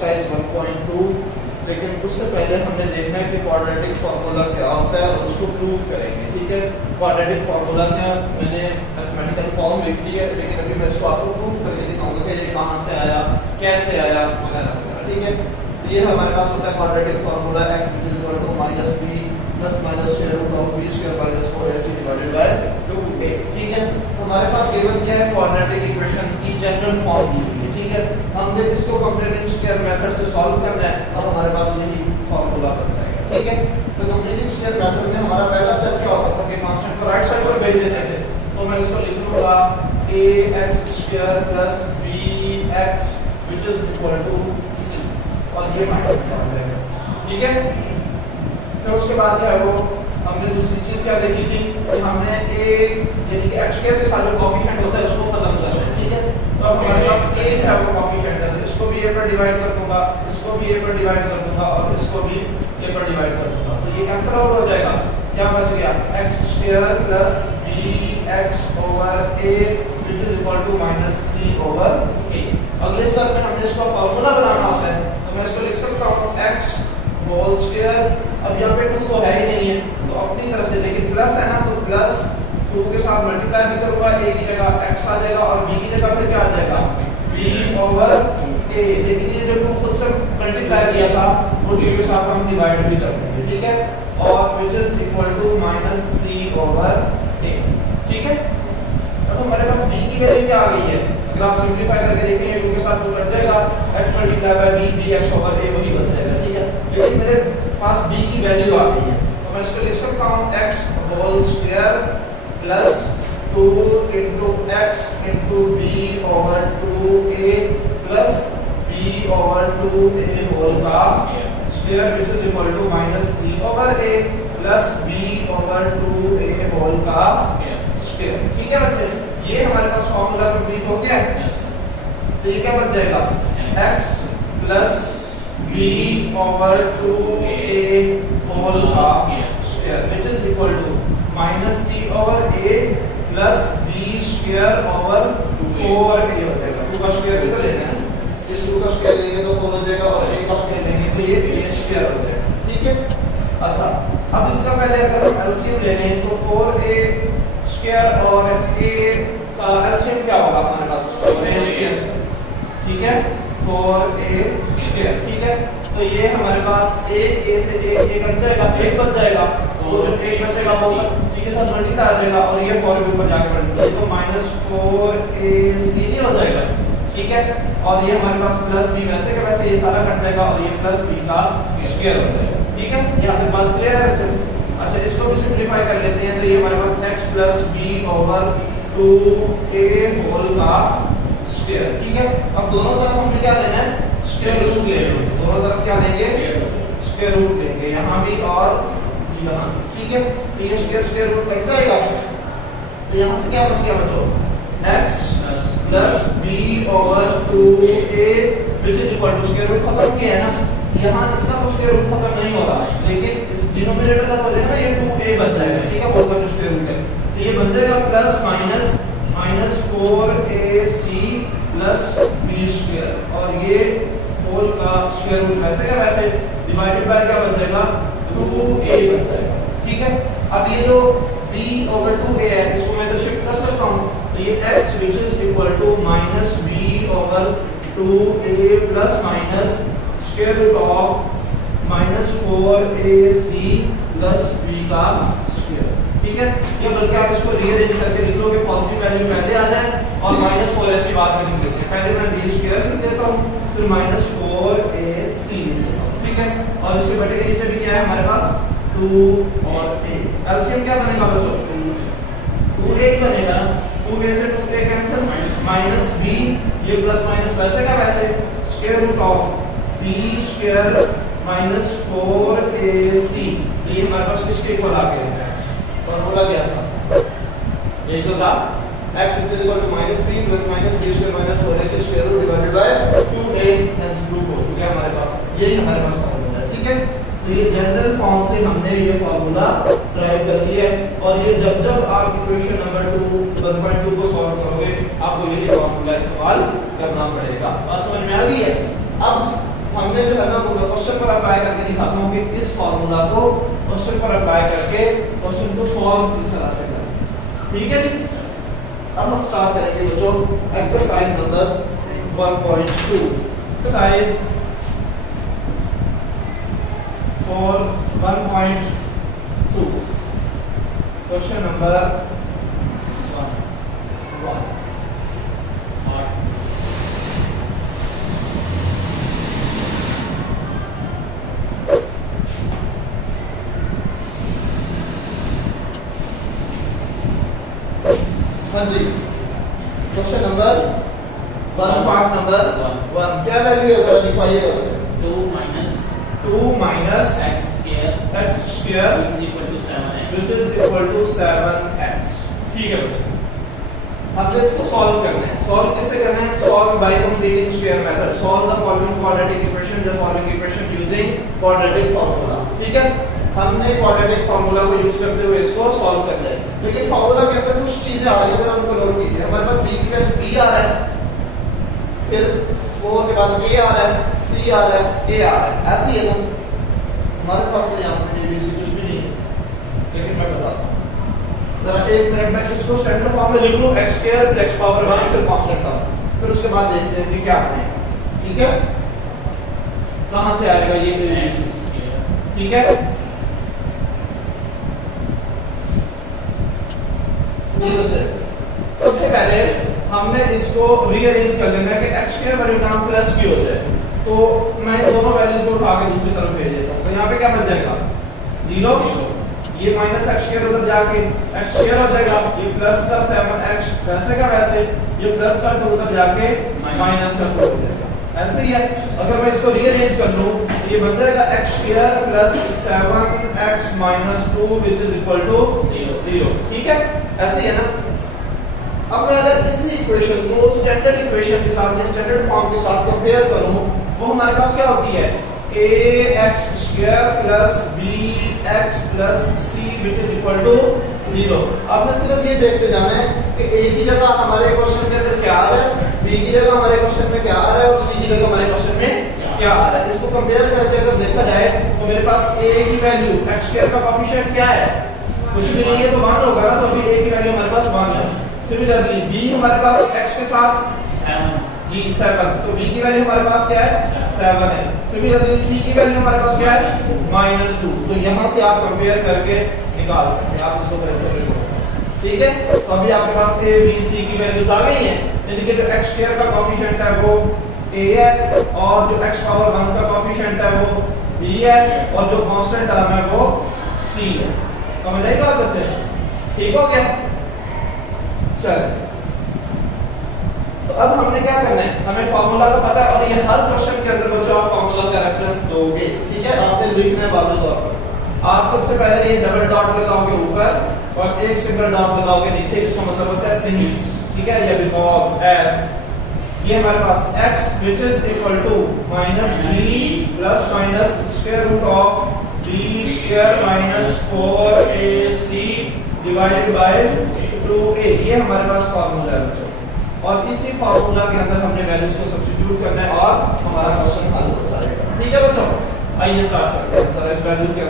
Exercise 1.2। लेकिन उससे पहले हमने देखना है कि क्वाड्रेटिक फार्मूला क्या होता है और उसको प्रूव करेंगे। ठीक है, क्वाड्रेटिक फार्मूला का मैंने मैथमेटिकल फॉर्म लिख दी है, लेकिन अभी मैं इसको आपको प्रूव करके दिखाऊंगा कि ये कहाँ से आया, कैसे आया वगैरह वगैरह। ठीक है, ये हमारे पास होता है quadratic formula x = -b plus minus square root of b square minus 4ac divided by 2a। ठीक है, हमारे पास गिवन क्या है, क्वाड्रेटिक इक्वेशन की जनरल फॉर्म दी हुई है। ठीक है, हमने इसको कंप्लीटिंग स्क्वायर मेथड से सॉल्व करना है, अब हमारे पास यही फार्मूला बन जाएगा। ठीक है, तो कंप्लीटिंग स्क्वायर मेथड में हमारा पहला स्टेप क्या होता था कि कांस्टेंट को राइट साइड पर भेज देते थे। तो मैं इसको लिख लूंगा ax² plus bx which is equal to c, और ये माइनस का हो जाएगा। ठीक है, फिर उसके बाद जो है वो हमने दूसरी चीज क्या देखी थी कि हमने a यानी कि x² के साथ जो कोएफिशिएंट होता है उसको खत्म करना है। ठीक है, तो अब हमारे पास a है वो कोएफिशिएंट है, तो इसको भी a पर डिवाइड कर दूंगा, इसको भी a पर डिवाइड कर दूंगा और इसको भी a पर डिवाइड कर दूंगा, तो ये कैंसिल आउट हो जाएगा। क्या बच गया, x² plus bx over a which is equal to -c over a। अगले स्टेप में हमने इसका फार्मूला बनाना होता है, तो मैं इसको लिख सकता हूं x होल स्क्वायर। अब यहाँ पे 2 तो है ही नहीं है, तो अपनी तरफ से, लेकिन प्लस है ना, तो प्लस 2 के साथ मल्टीप्लाई भी करूंगा, a की जगह x आ जाएगा और b की जगह फिर क्या आ जाएगा, b ओवर a। लेकिन ये जो 2 खुद से मल्टीप्लाई किया था वो 2 के साथ हम डिवाइड भी कर देंगे। ठीक है, और which is equal to -c over a। ठीक है, अब हमारे पास b की वैल्यू क्या आ गई है, अगर आप सिंपलीफाई करके देखेंगे 2 के साथ 2 कट जाएगा, x multiply by b bx over a वही बच जाएगा। ठीक है, लेकिन मेरे पास b की वैल्यू आ गई है, तो मैं इसको लिख सकता हूं x whole square plus 2 into x into b over 2a plus b over 2a whole का square which is equal to -c over a plus b over 2a whole का स्क्वायर। ठीक है बच्चे, ये हमारे पास फार्मूला कंप्लीट हो गया। तो ये क्या बन जाएगा, x plus b over 2a whole का square which is equal to -c over a plus b square over 4a हो जाएगा। 2 का स्क्वायर भी तो लेना है, इस 2 का स्क्वायर लेंगे तो 4 हो जाएगा और a का स्क्वायर लेंगे तो ये a स्क्वायर हो जाएगा। ठीक है, अच्छा अब इसका पहले अगर हम एलसीएम ले लें तो 4a स्क्वायर और a का एलसीएम क्या होगा हमारे पास, 4a स्क्वायर। ठीक है, 4a स्क्वायर। ठीक है, तो ये हमारे पास एक a से एक a कट जाएगा, 1 बच जाएगा, वो जो 1 बचेगा वो c के साथ मल्टीप्लाई आ जाएगा और ये 4 के ऊपर जाके मल्टीप्लाई, तो -4ac नहीं हो जाएगा। ठीक है, और ये हमारे पास प्लस b वैसे के वैसे ये सारा कट जाएगा और ये प्लस b का स्क्वायर हो जाएगा। ठीक है, यहाँ तक बात क्लियर है। अच्छा इसको भी सिंपलीफाई कर लेते हैं, तो ये हमारे पास x plus b over 2a whole का स्क्वायर। ठीक है, अब दोनों तरफ हमने क्या लेना है, स्क्वायर रूट ले लो, दोनों तरफ क्या लेंगे, स्क्वायर रूट लेंगे, यहाँ भी और यहाँ। ठीक है, तो ये स्क्वायर रूट कट जाएगा, तो यहाँ से क्या बच गया बच्चों, x plus b over 2a which is equal to square root खत्म किया है ना, यहाँ इसका तो स्क्वायर रूट खत्म नहीं हो रहा, लेकिन इस डिनोमिनेटर का हो जाएगा ये 2a बच जाएगा। ठीक है, होल का जो स्क्वायर रूट है, तो ये बन जाएगा plus minus -4ac plus b square और ये होल का स्क्वायर रूट वैसे का वैसे डिवाइडेड बाय क्या बच जाएगा, 2a बच जाएगा। ठीक है, अब ये जो b ओवर 2a है इसको मैं इधर शिफ्ट कर सकता हूँ, तो ये x which is equal to -b over 2a plus minus square root of -4ac plus b का स्क्वायर। ठीक है, ये बल्कि आप इसको रीअरेंज करके लिख लो कि पॉजिटिव वैल्यू पहले आ जाए और -4ac बाद में लिख देते हैं। पहले मैं b स्क्वायर लिख देता हूँ, फिर -4ac लिख देता हूँ। ठीक है, और इसके बटे के नीचे भी क्या है हमारे पास, 2 और a। एलसीएम क्या बनेगा बच्चों, 2a बनेगा, 2a से 2a कैंसिल, -b ये प्लस माइनस वैसे का वैसे square root of b square -4ac, ये हमारे पास किसके इक्वल आ गया, फॉर्मूला क्या था, यही तो था, x is equal to -b plus -b square minus 4ac square root divided by 2a, hence prove हो चुका है हमारे पास, यही हमारे पास फॉर्मूला है। ठीक है, तो ये जनरल फॉर्म से हमने ये फॉर्मूला ड्राइव कर लिया है, और ये जब जब आप इक्वेशन नंबर 1.2 को सॉल्व करोगे आपको यही फॉर्मूला इस्तेमाल करना पड़ेगा। बात समझ में आ गई है। अब हमने जो है ना वो क्वेश्चन पर अप्लाई करके दिखाता हूँ कि इस फार्मूला को क्वेश्चन पर अप्लाई करके क्वेश्चन को सॉल्व किस तरह से करें। ठीक है जी, अब हम स्टार्ट करेंगे बच्चों exercise number 1.2। Exercise for 1.2 question number 1। हाँ जी, क्वेश्चन नंबर 1 पार्ट नंबर 1 क्या वैल्यू है जरा लिखवाइएगा बच्चे। 2 minus x square which is equal to 7x। ठीक है बच्चे, अब इसको सॉल्व करना है। सॉल्व किससे करना है? Solve by completing square method. Solve the following quadratic equation, the following equation using quadratic formula. ठीक है, हमने क्वाड्रेटिक फार्मूला को यूज करते हुए इसको सॉल्व करना है। लेकिन फार्मूला के अंदर कुछ चीजें आ रही हैं, हमको नोट कीजिए। हमारे पास b की वैल्यू b आ रहा है, फिर 4 के बाद a आ रहा है, c आ रहा है, a आ रहा है। ऐसे ही है ना, हमारे पास तो यहाँ पे a b c कुछ भी नहीं है। लेकिन मैं बताता हूँ जरा, एक मिनट में इसको स्टैंडर्ड फॉर्म में लिख लूं, x square plus x power 1 फिर कांस्टेंट का, फिर उसके बाद देखते हैं कि क्या बनेगा। ठीक है, कहां से आएगा ये a b c। ठीक है जी बच्चे, सबसे पहले हमने इसको रीअरेंज कर लेना है कि x स्क्वायर वाली नाम प्लस की हो जाए। तो मैं दोनों वैल्यूज को उठा के दूसरी तरफ भेज देता हूं। तो यहाँ पे क्या बच जाएगा? 0। ये माइनस x स्क्वायर उधर जाके x स्क्वायर हो जाएगा, ये प्लस का 7x वैसे का वैसे, ये प्लस का 2 उधर जाके माइनस का 2 हो जाएगा। ऐसे ही है, अगर मैं इसको रीअरेंज कर लूं तो ये बन जाएगा x square plus 7x minus 2 which is equal to 0। ठीक है, ऐसे ही है ना। अब मैं अगर इसी इक्वेशन को स्टैंडर्ड इक्वेशन के साथ या स्टैंडर्ड फॉर्म के साथ कंपेयर करूं, वो हमारे पास क्या होती है? ax square plus bx plus c which is equal to 0। आपने सिर्फ ये देखते जाना है कि a की जगह हमारे क्वेश्चन के अंदर क्या आ रहा है, b की जगह हमारे क्वेश्चन में क्या आ रहा है और c की जगह हमारे क्वेश्चन में क्या आ रहा है। इसको कंपेयर करके अगर देखा जाए तो मेरे पास a की वैल्यू x स्क्वायर का कोएफिशिएंट क्या है? कुछ भी नहीं है, तो 1 होगा ना, तो अभी a की वैल्यू हमारे पास 1 है। सिमिलरली b हमारे पास x के साथ 7, तो b की वैल्यू हमारे पास क्या है? 7 है। सिमिलरली c की वैल्यू हमारे पास क्या है? -2। तो यहां से आप कंपेयर करके निकाल सकते हैं, आप इसको कैलकुलेट करो। ठीक है, तो अभी आपके पास a b c की वैल्यूज आ गई हैं, यानी कि जो x स्क्वायर का कोएफिशिएंट है वो a है, और जो x पावर 1 का कोएफिशिएंट है वो b है, और जो कांस्टेंट टर्म है वो c है। समझ आई बात बच्चे? ठीक हो गया? चलिए, तो अब हमने क्या करना है, हमें फार्मूला का पता है, और ये हर क्वेश्चन के अंदर बच्चों आप फार्मूला का रेफरेंस दोगे। ठीक है, आपने लिखना है बाज़ तौर पर। आप सबसे पहले ये डबल डॉट लगाओगे ऊपर और एक सिंगल डॉट लगाओगे नीचे, इसका मतलब होता है सिंस। ठीक है, या बिकॉज़ एज ये हमारे पास x which is equal to minus b plus minus square root of b square minus 4ac divided by 2a, ये हमारे पास फार्मूला है बच्चों। और इसी फार्मूला के अंदर हमने वैल्यूज को सब्स्टिट्यूट करना है और हमारा क्वेश्चन हल हो जाएगा। ठीक है बच्चों, आइए स्टार्ट करते हैं। इस वैल्यू के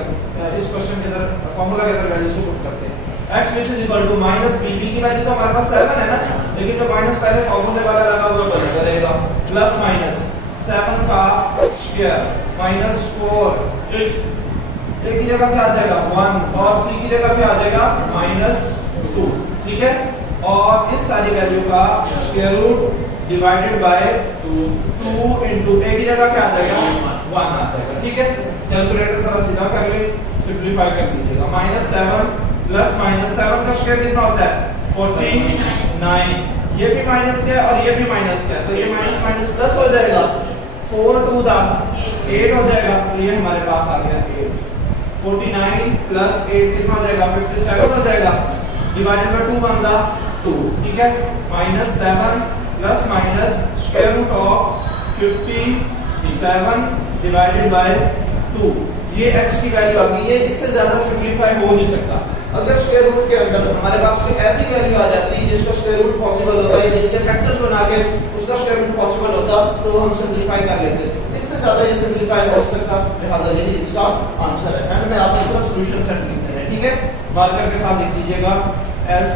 इस क्वेश्चन के अंदर फार्मूला के अंदर वैल्यूज को पुट करते हैं। x which is equal to minus b, b की वैल्यू तो हमारे पास 7 है ना, लेकिन जो माइनस पहले फार्मूले वाला लगा हुआ बन करेगा, प्लस माइनस 7 का स्क्वायर माइनस 4, a की जगह क्या आ जाएगा 1, और c की जगह क्या आ जाएगा -2। ठीक है, और इस सारी वैल्यू का square root divided by 2 into a की जगह क्या आ जाएगा 1 आ जाएगा। ठीक है, कैलकुलेटर जरा सीधा कर ले, सिंपलीफाई कर लीजिएगा। -7 प्लस -7 का स्क्वायर कितना होता है 49, ये भी माइनस का है और ये भी माइनस का है, तो ये माइनस माइनस प्लस हो जाएगा, 4 2 दा 8 हो जाएगा, तो ये हमारे पास आ गया 8। 49 प्लस 8 कितना हो जाएगा 57 हो जाएगा, डिवाइडेड बाय 2 1 2। ठीक है, -7 plus minus square root of 57 divided by 2, ये x की वैल्यू आ गई है, इससे ज्यादा सिंपलीफाई हो नहीं सकता। अगर स्क्वायर रूट के अंदर हमारे पास कोई ऐसी वैल्यू आ जाती है जिसका स्क्वायर रूट पॉसिबल होता है, जिसके फैक्टर्स बना के उसका स्क्वायर रूट पॉसिबल होता, तो हम सिंपलीफाई कर लेते। इससे ज्यादा ये सिंपलीफाई हो सकता, लिहाजा यही इसका आंसर है। एंड में आपकी तरफ सॉल्यूशन सेट लिखते हैं, ठीक है। मार्कर के साथ लिख दीजिएगा s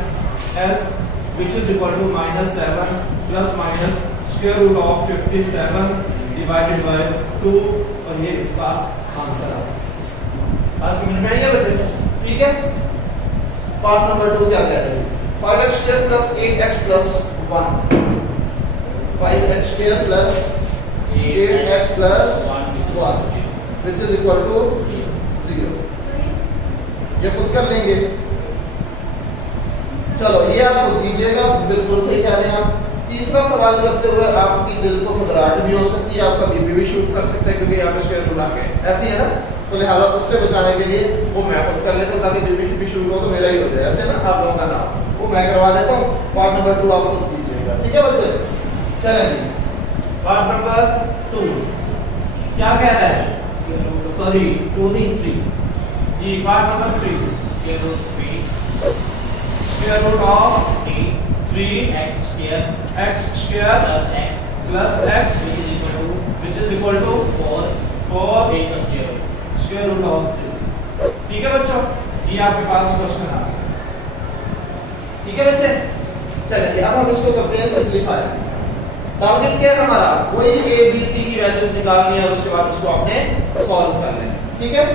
which is equal to -7 plus minus square root of 57 divided by 2, और ये इसका आंसर है। आज समझ में आइए बच्चे, ठीक है। पार्ट नंबर 2 क्या कह रहे हैं? 5x square plus 8x plus 1, 5x square plus 8x plus 1 which is equal to 0। ये खुद कर लेंगे। चलो ये आप खुद कीजिएगा, बिल्कुल सही कह रहे हैं आप। तीसरा सवाल करते हुए आपकी दिल को घबराहट भी हो सकती है, आपका बीपी भी शूट कर सकता है, क्योंकि यहाँ पे स्क्वायर रूट आके ऐसे है ना, तो लिहाजा उससे बचाने के लिए वो मैं खुद कर लेता हूँ, ताकि बीपी भी शूट हो तो मेरा ही हो जाए, ऐसे ना आप लोगों का नाम वो मैं करवा देता हूँ। पार्ट नंबर 2 आप खुद कीजिएगा, ठीक है बच्चे। चलेंगे पार्ट नंबर 2 क्या कह रहा है? सॉरी 2 नहीं 3 जी। Part number 3 square root of 3x square plus x which is equal to 4 square root of 3। ठीक है बच्चों, ये आपके पास क्वेश्चन आ गया, ठीक है बच्चे। चलिए अब हम इसको करते हैं सिंपलीफाई। टारगेट क्या है हमारा? वही a b c की वैल्यूज निकालनी है और उसके बाद उसको आपने सॉल्व कर लेना, ठीक है।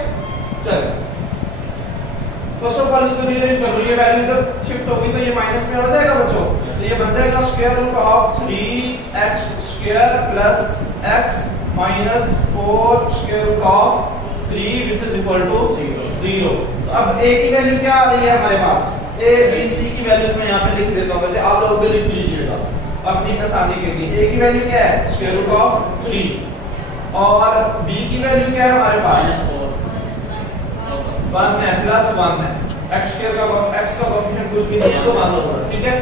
चलिए फर्स्ट ऑफ ऑल इसको रीअरेंज कर लो, ये वैल्यू इधर शिफ्ट होगी तो ये माइनस में हो जाएगा बच्चों, तो ये बन जाएगा square root of 3x square plus x minus 4 square root of 3 which is equal to 0। तो अब a की वैल्यू क्या आ रही है हमारे पास? a b c की वैल्यूज मैं यहाँ पे लिख देता हूँ बच्चे, आप लोग भी लिख लीजिएगा अपनी आसानी के लिए। a की वैल्यू क्या है? स्क्वायर रूट ऑफ 3, और b की वैल्यू क्या है हमारे पास? 1 है, प्लस 1 है, x का कोएफिशिएंट कुछ भी नहीं है तो 1 होगा, ठीक है।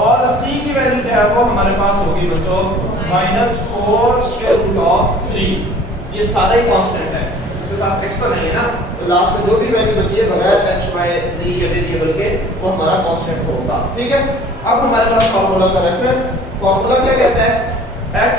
और c की वैल्यू जो है वो हमारे पास होगी बच्चों -4 स्क्वायर रूट ऑफ 3। ये सारा ही कांस्टेंट है, इसके साथ x तो नहीं है ना, तो लास्ट में जो भी वैल्यू बची है बगैर h y c या वेरिएबल के वो हमारा कांस्टेंट होगा, ठीक है। अब हमारे पास फार्मूला का रेफरेंस, फार्मूला क्या कहता है? x।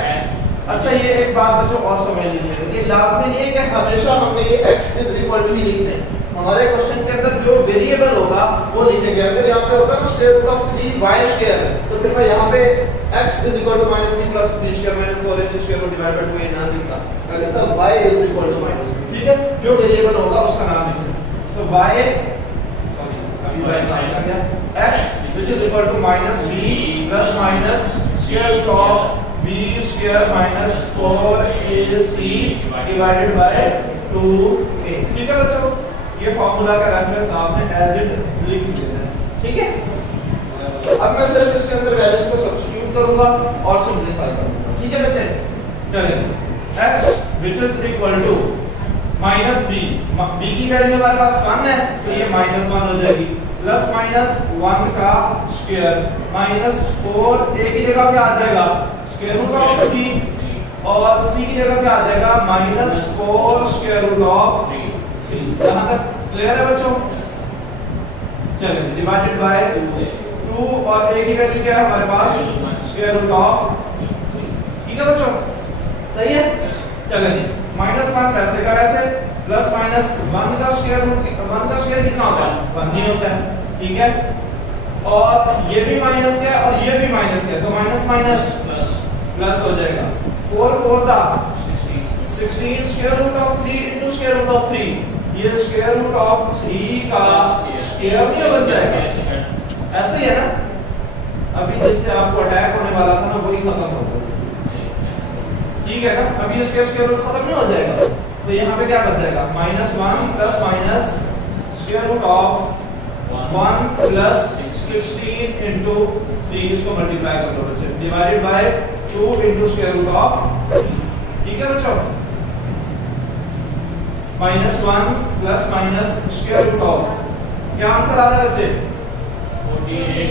अच्छा ये एक बात बच्चों और समझ लीजिए, ये लाजमी नहीं है कि हमेशा हमने ये x इज इक्वल टू ही लिखना है। हमारे क्वेश्चन के अंदर जो वेरिएबल होगा वो लिखेंगे। अगर यहाँ पे होता है ना square root of 3y square, तो फिर मैं यहाँ पे x is equal to -3 plus b square minus 4ac square को डिवाइड बाय 2 ये ना लिखना, मैं लिखता y is equal to -b, ठीक है। जो वेरिएबल होगा उसका नाम लिखना। सो y सॉरी अभी y पास आ गया x which is equal to -b plus minus square root of b square minus 4ac divided by 2a, ठीक है बच्चों। ये फार्मूला का रेफरेंस आपने एज इट लिख देना है, ठीक है। अब मैं सिर्फ इसके अंदर वैल्यूज को सब्स्टिट्यूट करूंगा और सिंपलीफाई करूंगा, ठीक है बच्चे। चलिए x which is equal to -b, b की वैल्यू हमारे पास 1 है तो ये -1 हो जाएगी, प्लस माइनस 1 का स्क्वायर माइनस 4, a की जगह क्या आ जाएगा? स्क्वायर रूट ऑफ 3, और c की जगह क्या आ जाएगा? -4 स्क्वायर रूट ऑफ 3। यहाँ तक क्लियर है बच्चों? चलिए डिवाइडेड बाय 2, और a की वैल्यू क्या है हमारे पास? स्क्वायर रूट ऑफ 3, ठीक है बच्चों, सही है। चलिए -1 वैसे का वैसे, प्लस माइनस 1 का स्क्वायर रूट, 1 का स्क्वायर कितना होता है? 1 ही होता है, ठीक है। और ये भी माइनस है और ये भी माइनस है, तो माइनस माइनस प्लस हो जाएगा। 4 4 दा 16 square root of 3 into square root of 3, ये स्क्वायर रूट ऑफ 3 का स्क्वायर नहीं बन जाएगा, ऐसे ही है ना। अभी जिससे आपको अटैक होने वाला था ना वही खत्म हो गया, ठीक है ना। अभी इसका स्क्वायर रूट खत्म नहीं हो जाएगा, तो यहाँ पे क्या बच जाएगा? -1 plus minus square root of 1 plus 16 into 3, इसको मल्टीप्लाई कर लो बच्चे, divided by 2 into square root of 3, ठीक है बच्चों। -1 plus minus square root of, क्या आंसर आ रहा है बच्चे? 48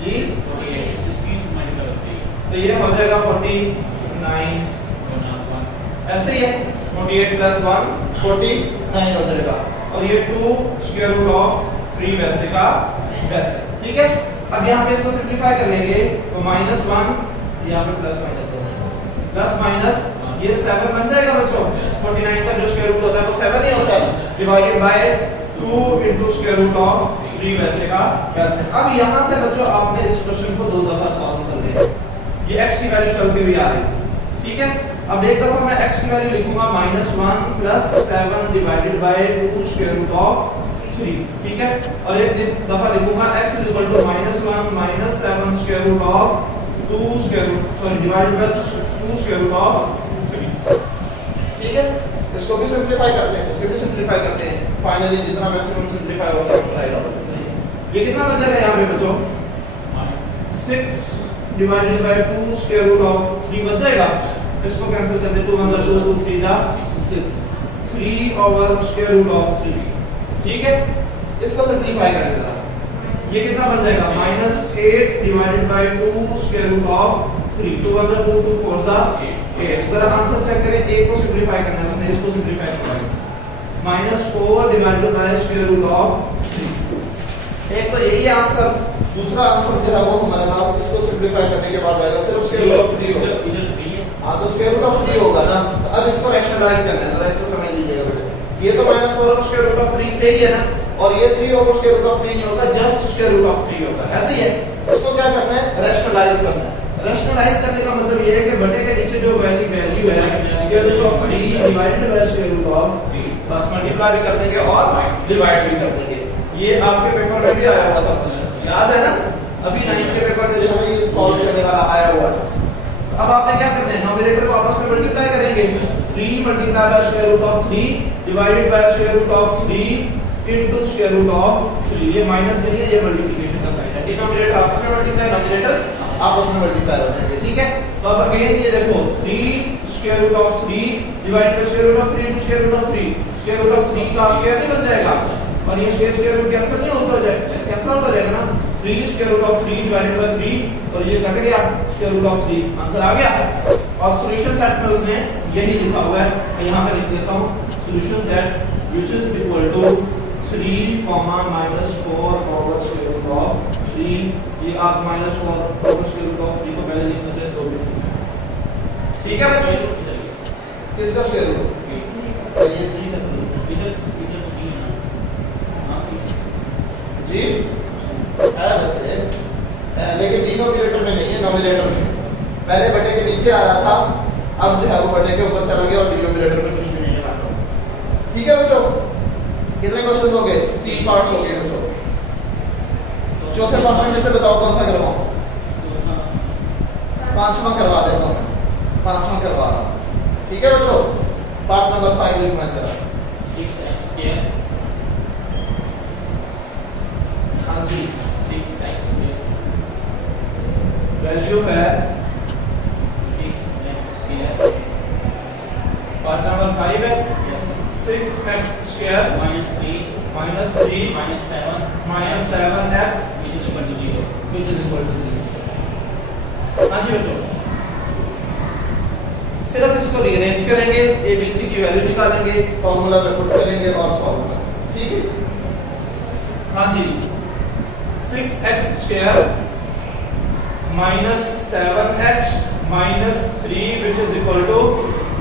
जी, 48 16 मल्टीप्लाई, तो ये हो जाएगा 49, ऐसे ही है 48 प्लस 1 49 हो जाएगा, और ये 2 स्क्वायर रूट ऑफ 3 वैसे का वैसे। ठीक है, अब यहाँ पे इसको सिंपलीफाई कर लेंगे तो -1 यहाँ पे प्लस माइनस प्लस माइनस ये 7 बन जाएगा बच्चों। 49 का जो स्क्वायर रूट होता है वो 7 ही होता है, divided by 2 into square root of 3 वैसे का वैसे। अब यहाँ से बच्चों आपने इस क्वेश्चन को 2 दफा सॉल्व कर लिया, ये x की वैल्यू चलती हुई आ रही है। ठीक है, अब एक दफा मैं x की वैल्यू लिखूंगा -1 plus 7 divided by 2 square root of 3। ठीक है, और एक दफा लिखूंगा x is equal to -1 minus 7 square root of 2 square root sorry divided by 2 square root of 3। ठीक है, इसको भी सिंपलीफाई करते हैं, इसको भी सिंपलीफाई करते हैं, फाइनली जितना मैक्सिमम सिंपलीफाई होगा आएगा। ये कितना बचेगा यहाँ पे बच्चों 6 divided by 2 square root of 3 बच जाएगा। इसको कैंसिल कर दे, 2 1 2 2 3 दा 6 3 ओवर स्क्वायर रूट ऑफ 3। ठीक है, इसको सिंपलीफाई करें जरा, ये कितना बन जाएगा -8 divided by 2 square root of 3। 2 1 2 2 4 दा 8। जरा आंसर चेक करें, एक को सिंपलीफाई करना है, उसने इसको सिंपलीफाई करवाया -4 divided by square root of 3। एक तो यही है आंसर, दूसरा आंसर जो है वो हमारे पास इसको सिंपलीफाई करने के बाद आएगा सिर्फ स्क्वायर रूट ऑफ 3 होगा। हां, तो स्क्वायर रूट ऑफ 3 होगा ना। अब इसको रैशनलाइज करना है, जरा इसको समझ लीजिएगा बेटा। ये तो -4 ओवर स्क्वायर रूट ऑफ 3 से ही है ना, और ये 3 ओवर स्क्वायर रूट ऑफ 3 नहीं होता, जस्ट स्क्वायर रूट ऑफ 3 होता है। ऐसे ही है, इसको क्या करना है रैशनलाइज करना है। रैशनलाइज करने का मतलब ये है कि बटे के नीचे जो वैल्यू है square root of 3 divided by square root of 3 बस मल्टीप्लाई भी कर देंगे और डिवाइड भी कर देंगे। ये आपके पेपर में भी आया हुआ था क्वेश्चन, याद है ना, अभी 9th के पेपर में जो है ये सॉल्व करने वाला आया हुआ था। अब आपने क्या करना है, न्यूमरेटर को आपस में मल्टीप्लाई करेंगे, 3 multiply by square root of 3 divided by square root of 3 into square root of 3। ये माइनस नहीं है, ये मल्टीप्लिकेशन का साइन है। डिनोमिनेटर आपस में मल्टीप्लाई, न्यूमरेटर आपस में मल्टीप्लाई हो जाएंगे। ठीक है, तो अब अगेन ये देखो 3 square root of 3 divided by square root of 3 into square root of 3। Square root of 3 का स्क्वायर नहीं बन जाएगा, और ये स्क्वायर रूट कैंसिल नहीं होता जाएगा, कैंसिल हो जाएगा ना। 3 square root of 3 divided by 3 और ये कट गया स्क्वायर रूट ऑफ 3, आंसर आ गया। और सॉल्यूशन सेट में उसने यही लिखा हुआ है, मैं यहां पे लिख देता हूं solution set which is equal to 3, -4 over square root of 3। ये आप -4 ओवर स्क्वायर रूट ऑफ 3 को पहले लिख देते हैं तो भी ठीक है बच्चों। किसका स्क्वायर रूट तो ये 3 है जी है बच्चे, लेकिन डिनोमिनेटर में नहीं है, नोमिनेटर में। पहले बटे के नीचे आ रहा था, अब जो है वो बटे के ऊपर चला गया और डिनोमिनेटर में कुछ भी नहीं है। ठीक है बच्चों, कितने क्वेश्चंस हो गए, 3 पार्ट्स हो गए बच्चों। चौथे पार्ट में से बताओ कौन सा करवाऊं, 5वां करवा देता हूं, 5वां करवा रहा हूं। ठीक है बच्चों, पार्ट नंबर 5 लिखना है जरा। 6x²। हाँ जी, 6x²। वैल्यू है 6x²। पार्ट नंबर 5 है 6x² -3 -3 -7x which is equal to 0। which is equal to 0। हाँ जी बच्चों, सिर्फ इसको रीअरेंज करेंगे, ABC की वैल्यू निकालेंगे, फॉर्मूला में पुट करेंगे और सॉल्व करेंगे। ठीक है, हाँ जी, 6x² -7x -3 which is equal to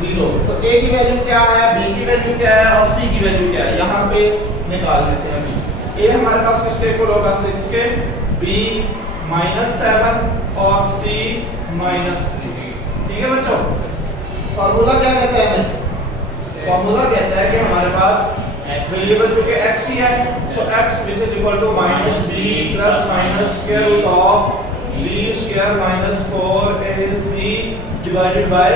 0। तो A की वैल्यू क्या है, B की वैल्यू क्या है और C की वैल्यू क्या है, यहाँ पे निकाल लेते हैं। A हमारे पास किसके इक्वल होगा 6 के, B -7 और C -3। ठीक है बच्चों, फार्मूला क्या कहता है हमें, फार्मूला कहता है कि हमारे पास वेरिएबल जो कि x ही है, सो x which is equal to -b plus minus square root of b square minus 4ac divided by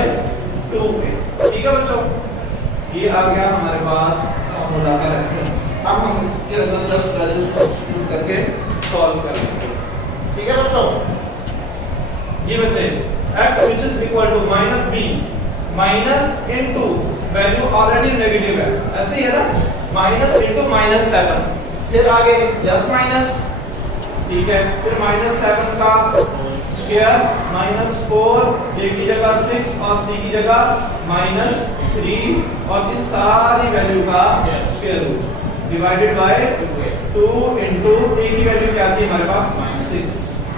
2a। ठीक है बच्चों, ये आ गया हमारे पास फार्मूला का रेफरेंस। अब हम इसके अंदर जस्ट वैल्यूज को सब्स्टिट्यूट करके सॉल्व करेंगे। ठीक है बच्चों, जी बच्चे, x which is equal to -b minus into value already negative है, ऐसे ही है ना, माइनस इनटू -7, फिर आगे प्लस माइनस, ठीक है, फिर -7 का स्क्वायर -4 a की जगह 6 और c की जगह -3 और इस सारी वैल्यू का square root divided by 2 into a की वैल्यू क्या थी हमारे पास 6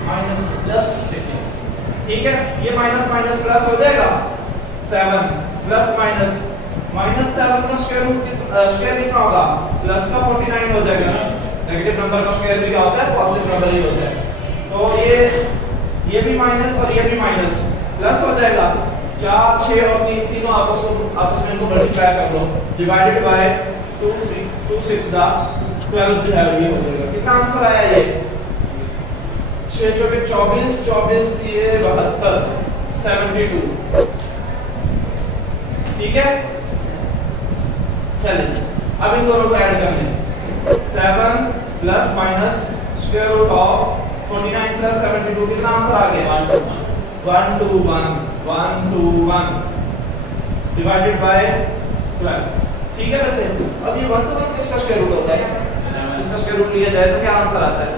माइनस जस्ट 6। ठीक है, ये माइनस माइनस प्लस हो जाएगा 7 प्लस माइनस -7 का स्क्वायर रूट कितना होगा प्लस का 49 हो जाएगा। नेगेटिव नंबर का स्क्वायर भी क्या होता है पॉजिटिव नंबर ही होता है। तो ये भी माइनस और ये भी माइनस प्लस हो जाएगा 4 6 और 3 तीनों आपस में इनको मल्टीप्लाई कर लो डिवाइडेड बाय 2 3 2 6 दा 12 जो है ये हो जाएगा। कितना आंसर आया ये 6 चौके 24 24 3 72 72। ठीक है, चलिए अब इन दोनों को ऐड कर लें 7 plus minus square root of 49 plus 72 कितना आंसर आ गया 1 2 1 2 1 डिवाइडेड बाय 12। ठीक है बच्चे, अब ये 1 to 1 किसका स्क्वायर रूट होता है इसका स्क्वायर रूट लिया जाए तो क्या आंसर आता है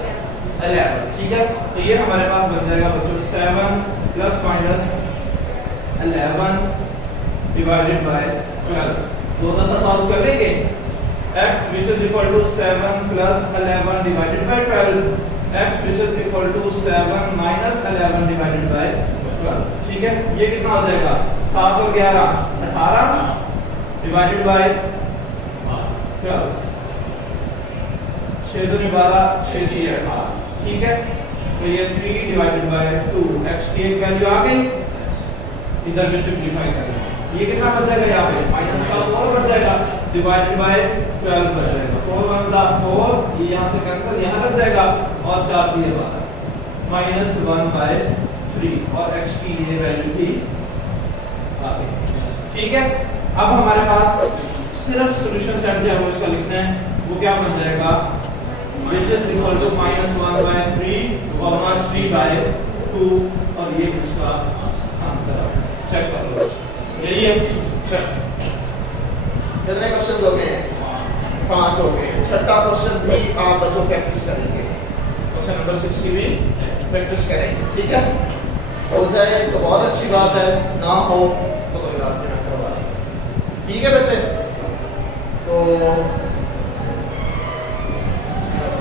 11। ठीक है, तो ये हमारे पास बन जाएगा बच्चों 7 प्लस माइनस 11 डिवाइडेड बाय 12। दो दफा सॉल्व कर लेंगे x which is equal to 7 plus 11 divided by 12 x which is equal to 7 minus 11 divided by 12। ठीक है, ये कितना हो जाएगा 7 और 11 18 डिवाइडेड बाय 12 6 दूनी 12 6 की 18। ठीक है, तो ये 3 डिवाइडेड बाय 2 x की एक वैल्यू आ गई, इधर भी सिंपलीफाई करेंगे ये कितना बचेगा यहाँ पे माइनस का 4 बच जाएगा डिवाइडेड बाय 12 बच जाएगा 4 1 जा 4 ये यहाँ से कैंसिल यहाँ लग जाएगा और 4 की ये बात माइनस 1 बाय 3 और x की ये वैल्यू थी आ गई। ठीक है, अब हमारे पास सिर्फ सॉल्यूशन सेट जो है वो इसका लिखना है वो क्या बन जाएगा which is equal to -1 by 3 और 3 by 2 और ये इसका आंसर है। चेक कर लो यही है। कितने क्वेश्चंस हो गए 5 हो गए। छठा क्वेश्चन भी आप बच्चों प्रैक्टिस करेंगे, क्वेश्चन नंबर 6 की भी प्रैक्टिस करेंगे। ठीक है, हो जाए तो बहुत अच्छी बात है, ना हो तो कोई बात नहीं, करवा लें। ठीक है बच्चे, तो बस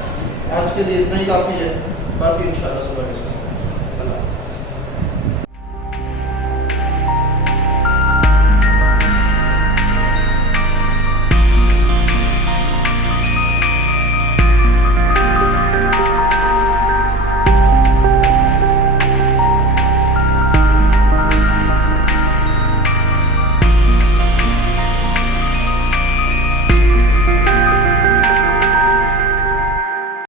आज के लिए इतना ही काफी है, बाकी इंशाल्लाह सुबह डिस्कस